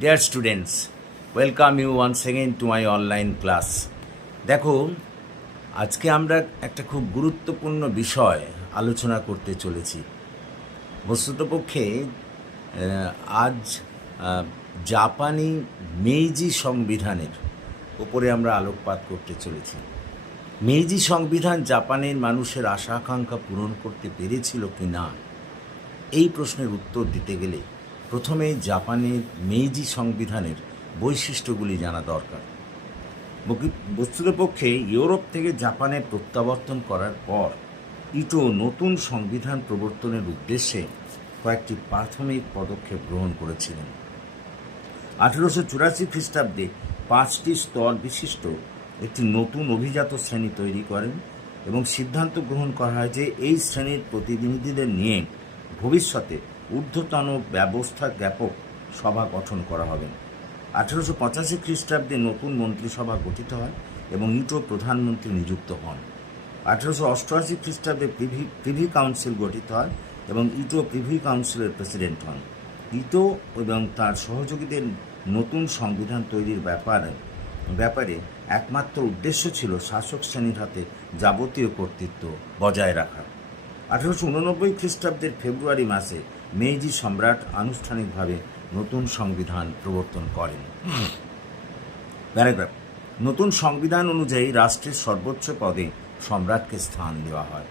Dear students welcome you once second to my online class দেখো, আজকে আমরা একটা খুব গুরুত্বপূর্ণ বিষয় আলোচনা করতে চলেছি। বস্তুতপক্ষে আজ জাপানি মেইজি সংবিধানের উপরে আমরা আলোকপাত করতে চলেছি। মেইজি সংবিধান জাপানের মানুষের আশা আকাঙ্ক্ষা পূরণ করতে পেরেছিল কি না এই প্রশ্নের উত্তর দিতে গেলে প্রথমে জাপানের মেইজি সংবিধানের বৈশিষ্ট্যগুলি জানা দরকার। বস্তুতপক্ষে ইউরোপ থেকে জাপানে প্রত্যাবর্তন করার পর, ইটো নতুন সংবিধান প্রবর্তনের উদ্দেশ্যে কয়েকটি প্রাথমিক পদক্ষেপ গ্রহণ করেছিলেন। আঠেরোশো চুরাশি খ্রিস্টাব্দে পাঁচটি স্তর বিশিষ্ট একটি নতুন অভিজাত শ্রেণি তৈরি করেন এবং সিদ্ধান্ত গ্রহণ করা হয় যে এই শ্রেণির প্রতিনিধিদের নিয়ে ভবিষ্যতে ঊর্ধ্বতন ব্যবস্থা জ্ঞাপক সভা গঠন করা হবে। আঠেরোশো পঁচাশি খ্রিস্টাব্দে নতুন মন্ত্রিসভা গঠিত হয় এবং ইটো প্রধানমন্ত্রী নিযুক্ত হন। আঠেরোশো অষ্টআশি খ্রিস্টাব্দে প্রিভি প্রিভি কাউন্সিল গঠিত হয় এবং ইটো প্রিভি কাউন্সিলের প্রেসিডেন্ট হন। ইটো এবং তার সহযোগীদের নতুন সংবিধান তৈরির ব্যাপারে ব্যাপারে একমাত্র উদ্দেশ্য ছিল শাসক শ্রেণির হাতে যাবতীয় কর্তৃত্ব বজায় রাখা। আঠেরোশো উননব্বই খ্রিস্টাব্দের ফেব্রুয়ারি মাসে মেইজি সম্রাট আনুষ্ঠানিকভাবে নতুন সংবিধান প্রবর্তন করেন। প্যারাগ্রাফ। নতুন সংবিধান অনুযায়ী রাষ্ট্রের সর্বোচ্চ পদে সম্রাটকে স্থান দেওয়া হয়।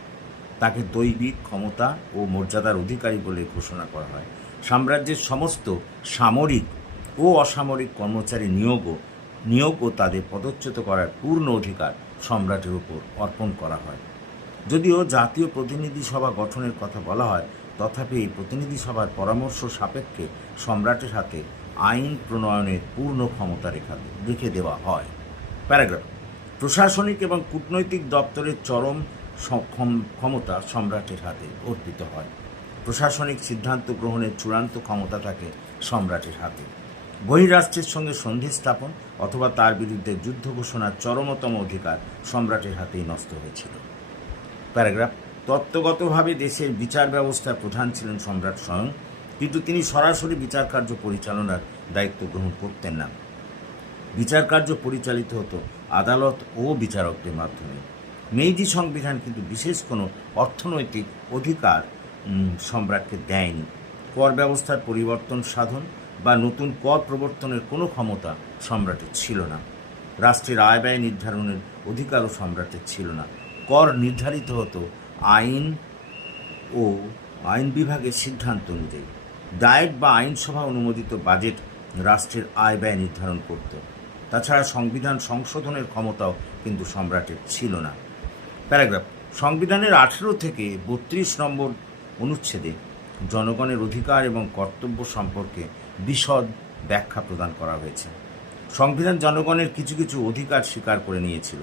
তাকে দৈবিক ক্ষমতা ও মর্যাদার অধিকারী বলে ঘোষণা করা হয়। সাম্রাজ্যের সমস্ত সামরিক ও অসামরিক কর্মচারী নিয়োগও নিয়োগ ও তাদের পদচ্যুত করার পূর্ণ অধিকার সম্রাটের উপর অর্পণ করা হয়। যদিও জাতীয় প্রতিনিধি সভা গঠনের কথা বলা হয়, তথাপি এই প্রতিনিধি সভার পরামর্শ সাপেক্ষে সম্রাটের হাতে আইন প্রণয়নের পূর্ণ ক্ষমতা রেখা রেখে দেওয়া হয়। প্যারাগ্রাফ, প্রশাসনিক এবং কূটনৈতিক দপ্তরের চরম ক্ষমতা সম্রাটের হাতে অর্পিত হয়। প্রশাসনিক সিদ্ধান্ত গ্রহণের চূড়ান্ত ক্ষমতা থাকে সম্রাটের হাতে। বহিরাষ্ট্রের সঙ্গে সন্ধি স্থাপন অথবা তার বিরুদ্ধে যুদ্ধ ঘোষণার চরমতম অধিকার সম্রাটের হাতেই নষ্ট হয়েছিল। প্যারাগ্রাফ, তত্ত্বগতভাবে দেশের বিচার ব্যবস্থার প্রধান ছিলেন সম্রাট স্বয়ং, কিন্তু তিনি সরাসরি বিচার কার্য পরিচালনার দায়িত্ব গ্রহণ করতেন না। বিচার কার্য পরিচালিত হতো আদালত ও বিচারকদের মাধ্যমে। মেইজি সংবিধান কিন্তু বিশেষ কোনো অর্থনৈতিক অধিকার সম্রাটকে দেয়নি। কর ব্যবস্থার পরিবর্তন সাধন বা নতুন কর প্রবর্তনের কোনো ক্ষমতা সম্রাটের ছিল না। রাষ্ট্রের আয় ব্যয় নির্ধারণের অধিকারও সম্রাটের ছিল না। কর নির্ধারিত হতো আইন ও আইন বিভাগের সিদ্ধান্ত অনুযায়ী। ডায়েট বা আইনসভা অনুমোদিত বাজেট রাষ্ট্রের আয় ব্যয় নির্ধারণ করত। তাছাড়া সংবিধান সংশোধনের ক্ষমতাও কিন্তু সম্রাটের ছিল না। প্যারাগ্রাফ, সংবিধানের আঠেরো থেকে বত্রিশ নম্বর অনুচ্ছেদে জনগণের অধিকার এবং কর্তব্য সম্পর্কে বিশদ ব্যাখ্যা প্রদান করা হয়েছে। সংবিধান জনগণের কিছু কিছু অধিকার স্বীকার করে নিয়েছিল।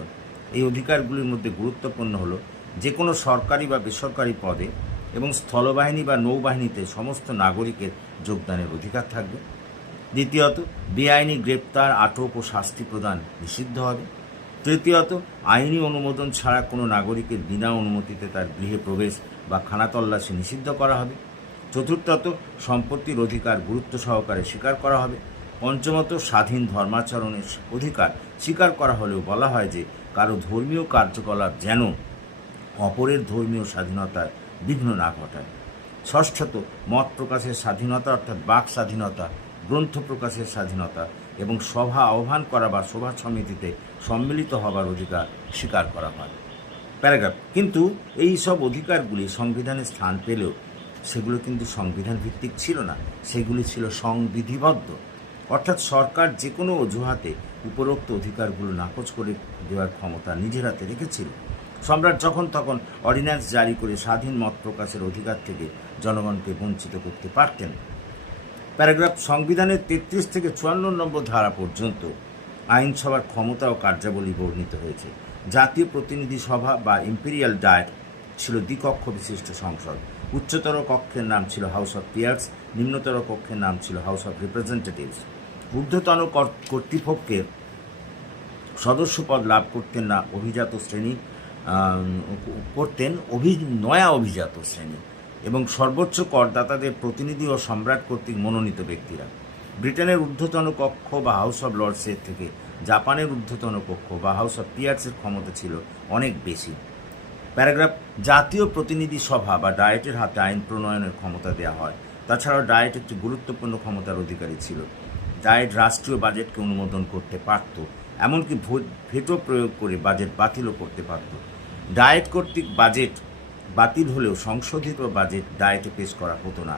এই অধিকারগুলির মধ্যে গুরুত্বপূর্ণ হলো যে কোনো সরকারি বা বেসরকারি পদে এবং স্থলবাহিনী বা নৌবাহিনীতে সমস্ত নাগরিকের যোগদানের অধিকার থাকবে। দ্বিতীয়ত, বেআইনি গ্রেপ্তার, আটক ও শাস্তি প্রদান নিষিদ্ধ হবে। তৃতীয়ত, আইনি অনুমোদন ছাড়া কোনো নাগরিকের বিনা অনুমতিতে তার গৃহে প্রবেশ বা খানা তল্লাশি নিষিদ্ধ করা হবে। চতুর্থত, সম্পত্তির অধিকার গুরুত্ব সহকারে স্বীকার করা হবে। পঞ্চমত, স্বাধীন ধর্মাচরণের অধিকার স্বীকার করা হলেও বলা হয় যে কারও ধর্মীয় কার্যকলাপ যেন অপরের ধর্মীয় স্বাধীনতায় বিঘ্ন না ঘটায়। ষষ্ঠত, মত প্রকাশের স্বাধীনতা অর্থাৎ বাক স্বাধীনতা, গ্রন্থ প্রকাশের স্বাধীনতা এবং সভা আহ্বান করা বা সভা সমিতিতে সম্মিলিত হবার অধিকার স্বীকার করা হয়। প্যারাগ্রাফ, কিন্তু এই সব অধিকারগুলি সংবিধানে স্থান পেলেও সেগুলো কিন্তু সংবিধান ভিত্তিক ছিল না। সেগুলি ছিল সংবিধিবদ্ধ। অর্থাৎ সরকার যে কোনো অজুহাতে উপরোক্ত অধিকারগুলো নাকচ করে দেওয়ার ক্ষমতা নিজের হাতে রেখেছিল। সম্রাট যখন তখন অর্ডিন্যান্স জারি করে স্বাধীন মত প্রকাশের অধিকার থেকে জনগণকে বঞ্চিত করতে পারতেন। প্যারাগ্রাফ সংবিধানের তেত্রিশ থেকে চুয়ান্ন নম্বর ধারা পর্যন্ত আইনসভার ক্ষমতা ও কার্যাবলী বর্ণিত হয়েছে। জাতীয় প্রতিনিধি সভা বা ইম্পেরিয়াল ডায়েট ছিল দ্বিকক্ষ বিশিষ্ট সংসদ। উচ্চতর কক্ষের নাম ছিল হাউস অফ পিয়ার্স নিম্নতর কক্ষের নাম ছিল হাউস অফ রিপ্রেজেন্টেটিভস ঊর্ধ্বতন কর- কর্তৃপক্ষের সদস্যপদ লাভ করতেন না অভিজাত শ্রেণি করতেন অভি, নয়া অভিজাত শ্রেণি এবং সর্বোচ্চ করদাতাদের প্রতিনিধি ও সম্রাট কর্তৃক মনোনীত ব্যক্তিরা। ব্রিটেনের ঊর্ধ্বতন কক্ষ বা হাউস অব লর্ডসের থেকে জাপানের ঊর্ধ্বতন কক্ষ বা হাউস অব পিয়ার্সের ক্ষমতা ছিল অনেক বেশি। প্যারাগ্রাফ, জাতীয় প্রতিনিধি সভা বা ডায়েটের হাতে আইন প্রণয়নের ক্ষমতা দেওয়া হয়। তাছাড়াও ডায়েট একটি গুরুত্বপূর্ণ ক্ষমতার অধিকারী ছিল। ডায়েট রাষ্ট্রীয় বাজেটকে অনুমোদন করতে পারত, এমনকি ভেটো প্রয়োগ করে বাজেট বাতিলও করতে পারত। ডায়েট কর্তৃক বাজেট বাতিল হলেও সংশোধিত বাজেট ডায়েটে পেশ করা হতো না।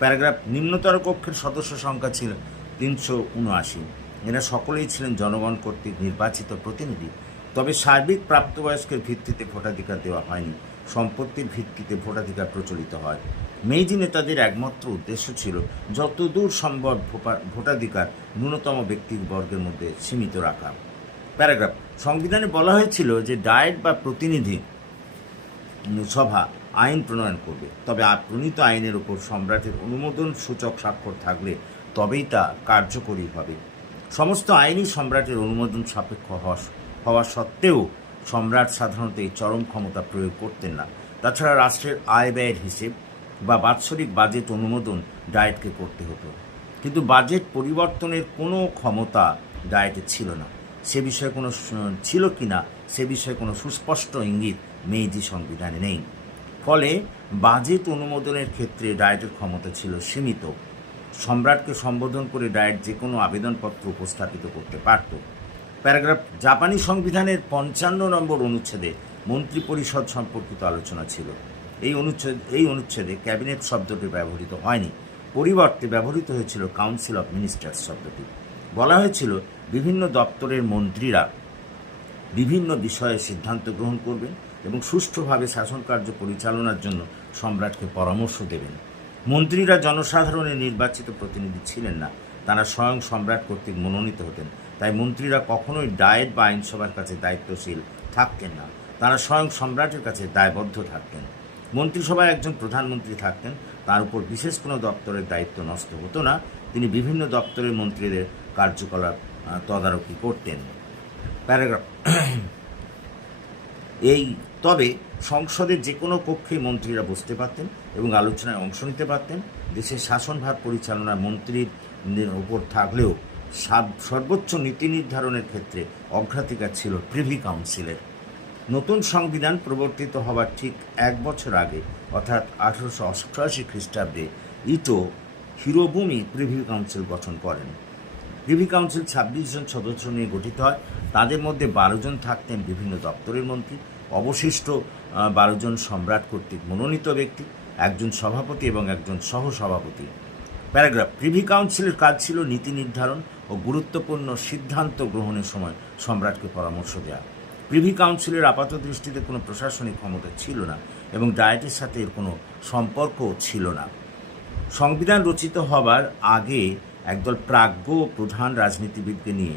প্যারাগ্রাফ নিম্নতর কক্ষের সদস্য সংখ্যা ছিল তিনশো উনআশি। এরা সকলেই ছিলেন জনগণ কর্তৃক নির্বাচিত প্রতিনিধি, তবে সার্বিক প্রাপ্তবয়স্কের ভিত্তিতে ভোটাধিকার দেওয়া হয়নি। সম্পত্তির ভিত্তিতে ভোটাধিকার প্রচলিত হয়। মেইজি নেতাদের একমাত্র উদ্দেশ্য ছিল যতদূর সম্ভব ভোটাধিকার ন্যূনতম ব্যক্তিবর্গের মধ্যে সীমিত রাখা। প্যারাগ্রাফ সংবিধানে বলা হয়েছিল যে ডায়েট বা প্রতিনিধি সভা আইন প্রণয়ন করবে। তবে প্রণীত আইনের উপর সম্রাটের অনুমোদন সূচক স্বাক্ষর থাকলে তবেই তা কার্যকরী হবে। সমস্ত আইনই সম্রাটের অনুমোদন সাপেক্ষ হওয়া সত্ত্বেও সম্রাট সাধারণত এই চরম ক্ষমতা প্রয়োগ করতেন না। তাছাড়া রাষ্ট্রের আয় ব্যয়ের হিসেব বা বাৎসরিক বাজেট অনুমোদন ডায়েটকে করতে হতো। কিন্তু বাজেট পরিবর্তনের কোনো ক্ষমতা ডায়েটে ছিল না। সে বিষয়ে কোনো ছিল কি না, সে বিষয়ে কোনো সুস্পষ্ট ইঙ্গিত মেইজি সংবিধানে নেই। ফলে বাজেট অনুমোদনের ক্ষেত্রে ডায়েটের ক্ষমতা ছিল সীমিত। সম্রাটকে সম্বোধন করে ডায়েট যে কোনো আবেদনপত্র উপস্থাপিত করতে পারত। প্যারাগ্রাফ জাপানি সংবিধানের পঞ্চান্ন নম্বর অনুচ্ছেদে মন্ত্রী পরিষদ সম্পর্কিত আলোচনা ছিল। এই অনুচ্ছেদ, এই অনুচ্ছেদে ক্যাবিনেট শব্দটি ব্যবহৃত হয়নি। পরিবর্তে ব্যবহৃত হয়েছিল কাউন্সিল অফ মিনিস্টার্স শব্দটি। বলা হয়েছিল, বিভিন্ন দপ্তরের মন্ত্রীরা বিভিন্ন বিষয়ে সিদ্ধান্ত গ্রহণ করবেন এবং সুষ্ঠুভাবে শাসন কার্য পরিচালনার জন্য সম্রাটকে পরামর্শ দেবেন। মন্ত্রীরা জনসাধারণের নির্বাচিত প্রতিনিধি ছিলেন না। তারা স্বয়ং সম্রাট কর্তৃক মনোনীত হতেন। তাই মন্ত্রীরা কখনোই ডায়েট বা আইনসভার কাছে দায়িত্বশীল থাকতেন না। তারা স্বয়ং সম্রাটের কাছে দায়বদ্ধ থাকতেন। মন্ত্রিসভায় একজন প্রধানমন্ত্রী থাকতেন, তার উপর বিশেষ কোনো দপ্তরের দায়িত্ব নষ্ট হতো না, তিনি বিভিন্ন দপ্তরের মন্ত্রীদের কার্যকলাপ তদারকি করতেন। প্যারাগ্রাফ, এই তবে সংসদের যে কোনো কক্ষে মন্ত্রীরা বসতে পারতেন এবং আলোচনায় অংশ নিতে পারতেন। দেশের শাসনভার পরিচালনা মন্ত্রীর ওপর থাকলেও সর্বোচ্চ নীতি নির্ধারণের ক্ষেত্রে অগ্রাধিকার ছিল প্রিভি কাউন্সিলের। নতুন সংবিধান প্রবর্তিত হবার ঠিক এক বছর আগে, অর্থাৎ আঠারোশো অষ্টআশি খ্রিস্টাব্দে, ইটো হিরোভূমি প্রিভি কাউন্সিল গঠন করেন। প্রিভি কাউন্সিল ছাব্বিশ জন সদস্য নিয়ে গঠিত হয়। তাদের মধ্যে বারো জন থাকতেন বিভিন্ন দপ্তরের মন্ত্রী, অবশিষ্ট বারো জন সম্রাট কর্তৃক মনোনীত ব্যক্তি, একজন সভাপতি এবং একজন সহসভাপতি। প্যারাগ্রাফ, প্রিভি কাউন্সিলের কাজ ছিল নীতি নির্ধারণ ও গুরুত্বপূর্ণ সিদ্ধান্ত গ্রহণের সময় সম্রাটকে পরামর্শ দেওয়া প্রিভি কাউন্সিলের আপাত দৃষ্টিতে কোনো প্রশাসনিক ক্ষমতা ছিল না এবং ডায়েটের সাথে এর কোনো সম্পর্কও ছিল না। সংবিধান রচিত হবার আগে একদল প্রাজ্ঞ প্রধান রাজনীতিবিদকে নিয়ে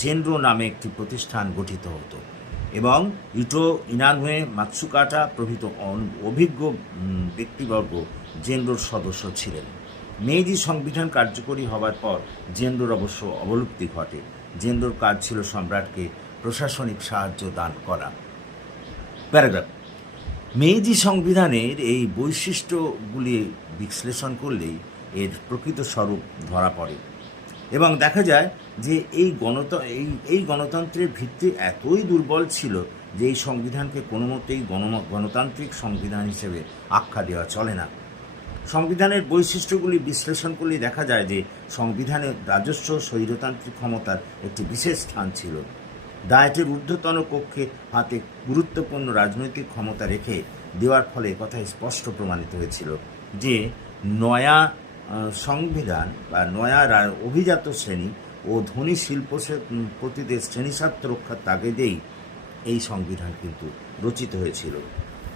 জেনরো নামে একটি প্রতিষ্ঠান গঠিত হতো এবং ইটো ইনানুয়ে মাতসুকাটা প্রভৃত অভিজ্ঞ ব্যক্তিবর্গ জেনরোর সদস্য ছিলেন। মেইজি সংবিধান কার্যকরী হবার পর জেনরোর অবশ্য অবলুপ্তি ঘটে। জেনরোর কাজ ছিল সম্রাটকে প্রশাসনিক সাহায্য দান করা। প্যারাগ্রাফ। মেইজি সংবিধানের এই বৈশিষ্ট্যগুলি বিশ্লেষণ করলেই এর প্রকৃত স্বরূপ ধরা পড়ে। এবং দেখা যায় যে এই গণত, এই এই গণতন্ত্রের ভিত্তি এতই দুর্বল ছিল যে এই সংবিধানকে কোনো মতেই গণ, গণতান্ত্রিক সংবিধান হিসেবে আখ্যা দেওয়া চলে না। সংবিধানের বৈশিষ্ট্যগুলি বিশ্লেষণ করলে দেখা যায় যে সংবিধানে রাজস্ব, স্বৈরতান্ত্রিক ক্ষমতার একটি বিশেষ স্থান ছিল। ডায়েটের ঊর্ধ্বতন কক্ষে হাতে গুরুত্বপূর্ণ রাজনৈতিক ক্ষমতা রেখে দেওয়ার ফলে কথা স্পষ্ট প্রমাণিত হয়েছিল যে নয়া সংবিধান বা নয়া অভিজাত শ্রেণি ও ধনী শিল্প প্রতিদের শ্রেণীস্বার্থ রক্ষার তাগিদেই এই সংবিধান কিন্তু রচিত হয়েছিল।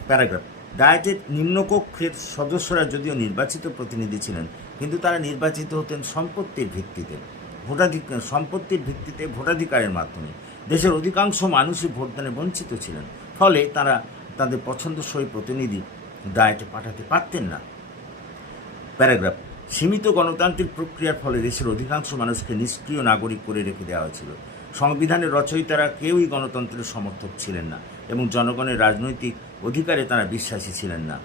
প্যারাগ্রাফ ডায়েটের নিম্নকক্ষের সদস্যরা যদিও নির্বাচিত প্রতিনিধি ছিলেন, কিন্তু তারা নির্বাচিত হতেন সম্পত্তির ভিত্তিতে। ভোটাধিকার সম্পত্তির ভিত্তিতে ভোটাধিকারের মাধ্যমে। দেশের অধিকাংশ মানুষই ভোটদানে বঞ্চিত ছিলেন। ফলে তারা তাদের পছন্দসই প্রতিনিধি ডায়েটে পাঠাতে পারতেন না। প্যারাগ্রাফ, সীমিত গণতান্ত্রিক প্রক্রিয়ার ফলে দেশের অধিকাংশ মানুষকে নিষ্ক্রিয় নাগরিক করে রেখে দেওয়া হয়েছিল। সংবিধানের রচয়িতারা কেউই গণতন্ত্রের সমর্থক ছিলেন না এবং জনগণের রাজনৈতিক অধিকারে তারা বিশ্বাসী ছিলেন না।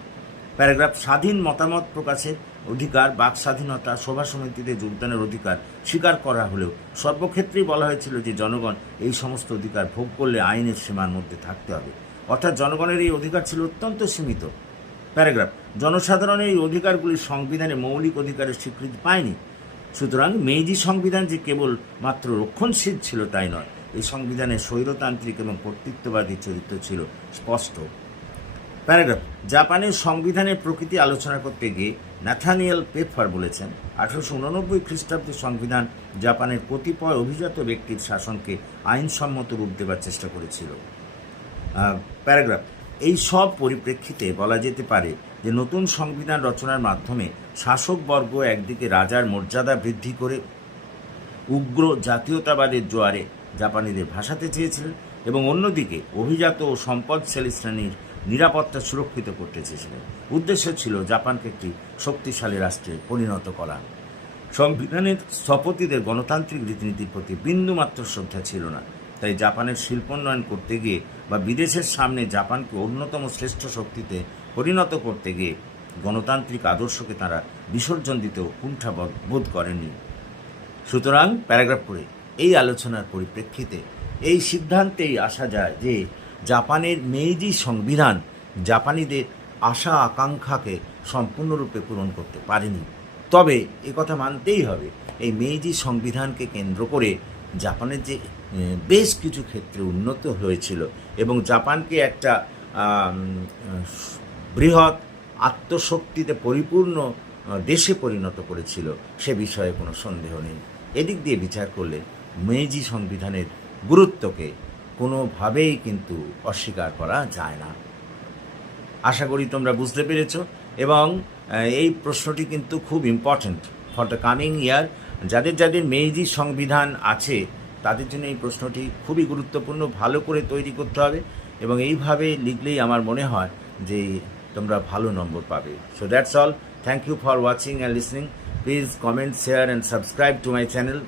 প্যারাগ্রাফ স্বাধীন মতামত প্রকাশের অধিকার, বাক স্বাধীনতা, সভা সমিতিতে যোগদানের অধিকার স্বীকার করা হলেও সর্বক্ষেত্রেই বলা হয়েছিল যে জনগণ এই সমস্ত অধিকার ভোগ করলে আইনের সীমার মধ্যে থাকতে হবে। অর্থাৎ জনগণের এই অধিকার ছিল অত্যন্ত সীমিত। প্যারাগ্রাফ জনসাধারণের এই অধিকারগুলি সংবিধানে মৌলিক অধিকারের স্বীকৃতি পায়নি। সুতরাং মেইজি সংবিধান যে কেবল মাত্র রক্ষণশীল ছিল তাই নয়, এই সংবিধানে স্বৈরতান্ত্রিক এবং কর্তৃত্ববাদী চরিত্র ছিল স্পষ্ট। প্যারাগ্রাফ, জাপানের সংবিধানের প্রকৃতি আলোচনা করতে গিয়ে ন্যাথানিয়েল পেফার বলেছেন, আঠারোশো উননব্বই খ্রিস্টাব্দের সংবিধান জাপানের কতিপয় অভিজাত ব্যক্তির শাসনকে আইনসম্মত রূপ দেবার চেষ্টা করেছিল। প্যারাগ্রাফ, এই সব পরিপ্রেক্ষিতে বলা যেতে পারে যে নতুন সংবিধান রচনার মাধ্যমে শাসকবর্গ একদিকে রাজার মর্যাদা বৃদ্ধি করে উগ্র জাতীয়তাবাদের জোয়ারে জাপানিদের ভাসাতে চেয়েছিলেন এবং অন্যদিকে অভিজাত ও সম্পদশালী শ্রেণির নিরাপত্তা সুরক্ষিত করতে চেয়েছিলেন। উদ্দেশ্য ছিল জাপানকে একটি শক্তিশালী রাষ্ট্রে পরিণত করা। সংবিধানের স্থপতিদের গণতান্ত্রিক রীতিনীতির প্রতি বিন্দুমাত্র শ্রদ্ধা ছিল না। তাই জাপানের শিল্পোন্নয়ন করতে গিয়ে বা বিদেশের সামনে জাপানকে অন্যতম শ্রেষ্ঠ শক্তিতে পরিণত করতে গিয়ে গণতান্ত্রিক আদর্শকে তারা বিসর্জন দিতেও কুণ্ঠা বোধ- করেননি। সুতরাং প্যারাগ্রাফ করে এই আলোচনার পরিপ্রেক্ষিতে এই সিদ্ধান্তেই আসা যায় যে জাপানের মেইজি সংবিধান জাপানিদের আশা আকাঙ্ক্ষাকে সম্পূর্ণরূপে পূরণ করতে পারেনি। তবে কথা মানতেই হবে, এই মেইজি সংবিধানকে কেন্দ্র করে জাপানের যে বেশ কিছু ক্ষেত্রে উন্নত হয়েছিল এবং জাপানকে একটা বৃহৎ আত্মশক্তিতে পরিপূর্ণ দেশে পরিণত করেছিল, সে বিষয়ে কোনো সন্দেহ নেই। এদিক দিয়ে বিচার করলে মেজি সংবিধানের গুরুত্বকে কোনোভাবেই কিন্তু অস্বীকার করা যায় না। আশা করি তোমরা বুঝতে পেরেছ এবং এই প্রশ্নটি কিন্তু খুব important for the coming year যাদের যাদের মেইজি সংবিধান আছে, তাদের জন্য এই প্রশ্নটি খুবই গুরুত্বপূর্ণ, ভালো করে তৈরি করতে হবে এবং এইভাবে লিখলেই আমার মনে হয় যে তোমরা ভালো নম্বর পাবে। So that's all thank you for watching and listening please comment share and subscribe to my channel